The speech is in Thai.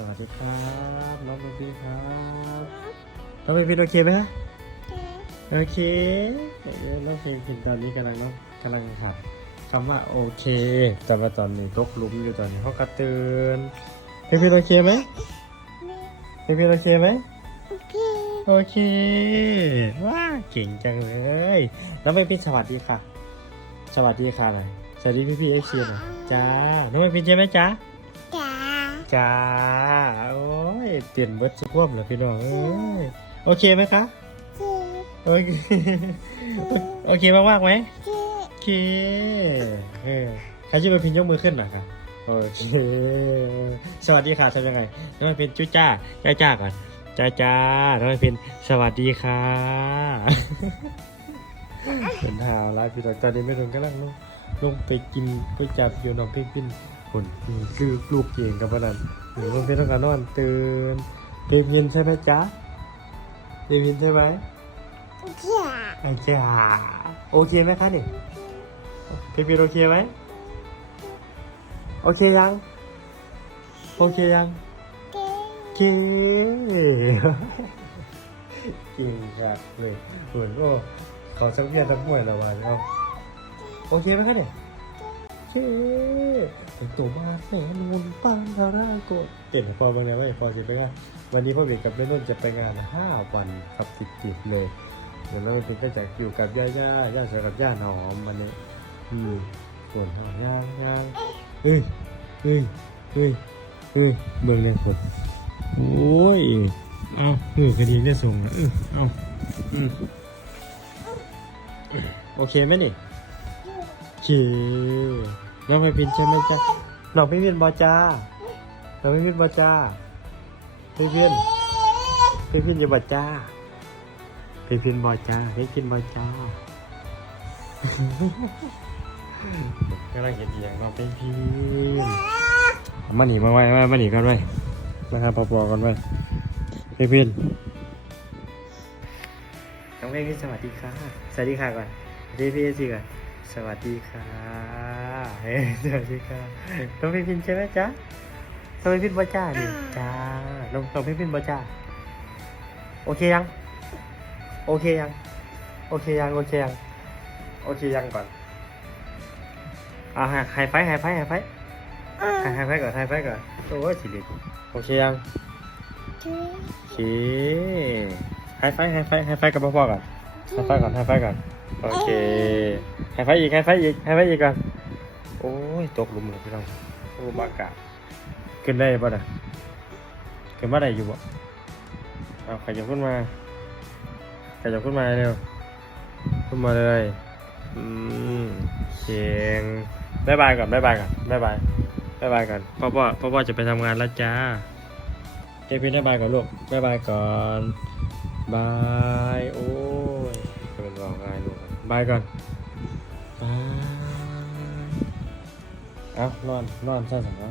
สวัสดีครับน้องเบบี้ครับน้องเบบี้โอเคไหมฮะโอเคเดี๋ยวน้องเพลงพินตอนนี้กำลังน้องกำลังหัดคำว่าโอเคแต่ว่าตอนนี้ตกหลุมอยู่ตอนนี้เขากระเตือนเพลงพินโอเคไหมเพลงพินโอเคไหมโอเคว้าเก่งจังเลยน้องเบบี้สวัสดีค่ะ สวัสดีค่ะหน่อยสวัสดีพี่พี่เอฟซีหน่อยจ้าน้องเบบี้ใช่ไหมจ้าจ๋า จ้า โอ้ยเตียนเบิร์ดสุขภาพเหรอพี่น้องเอ้ยโอเคไหมคะจีโอเค โอเคมากมากๆไหมจีโอเคเออใครชื่อเป็นพินยกมือขึ้นหน่อยค่ะโอเค สวัสดีค่ะทำยังไงน้องเป็นจุจ้าจ้าจ้าก่อนจ้าจ้าน้องเป็นสวัสดีค่ะเป็นทาวไลฟ์พี่น้องตอนนี้ไม่ถึงกำลังลงลงไปกินก๋วยจั๊บอยู่น้องเพ่งพิน คนคือรูปเองกับพนันหรือลงไปต้องการนอนตื่นเพลงเย็นใช่ไหมจ๊ะเพลงเย็นใช่ไหมจ๋าอาจาโอเคไหมคะนี่พี่พีโอเคไหมโอเคยัง โอเคยังจีโอเคจริงครับเลยเหมือนก็ขอสักเพียรสักหน่วยละวันเอาโอเคไหมคะเนี่ยโอ เคแต่ตัวมาแน่นอนปังทาร่าโกดเต็มพอเป็นไงวะพอสิไปงานวันนี้พ่อเบกกับเล่นนนจะไปงานห้าวันครับติดๆเลยเดี๋ยวเราถึงก็จะอยู่กับย่าย่าย่าสวยกับย่าหนอมวันนี้อืมส่วนทางย่างย่างเฮ้ยเฮ้ยเฮ้ยเฮ้ยเบิ่งเลยผมโอ้ยเอาเออคดีได้ส่งแล้วเออเอาอืมโอเคไหมนี่ เคน้องไปพินใช่ไหมจ๊ะน้องไปพินบอจ้าน้องไปพินบอจ้าไปพินไปพินอย่าบอจ้าไปพินบอยจ้าไปพินบอยจ้าก็ลังเห็นเอียงเราไปพินมาหนีมาไว้มามาหนีกันไว้นะครับปอปอกันไว้ไปพินน้องเพลงสวัสดีค่ะสวัสดีค่ะก่อนสวัสดีพี่เอซีก่อน สวัสดีค่ะเฮ้ยสวัสดีค่ะน้องเพลงพินใช่ไหมจ๊ะน้องเพลงพินบอยจ้าดิจ้าน้องน้องเพลงพินบอยจ้าโอเคยัง โอเคยัง โอเคยัง โอเคยัง โอเคยังก่อนอ่าไฮไฟไฮไฟไฮไฟไฮไฮไฟก่อนไฮไฟก่อนโอ้ยสิเด็กโอเคยังจีโอเคไฮไฟไฮไฟไฮไฟกับพ่อๆก่อนไฮไฟก่อนไฮไฟก่อน โอเคไฮไฟอีกไฮไฟอีกไฮไฟอีกก่อนโอ้ยตกหลุมเลยพี่น้องโอ้บากาขึ้นได้ป่ะน่ะขึ้นมาได้อยู่บ่เอาขยับขึ้นมาขยับขึ้นมาเร็วขึ้นมาเลยอืมเชียงบายบายก่อนบายบายก่อนบายบายบายบายก่อนพ่อพ่อพ่อพ่อจะไปทำงานแล้วจ้าเจพินบายบายก่อนลูกบายบายก่อนบายโอ้ บายก่อนบายเอานอน นอนซะสักนะ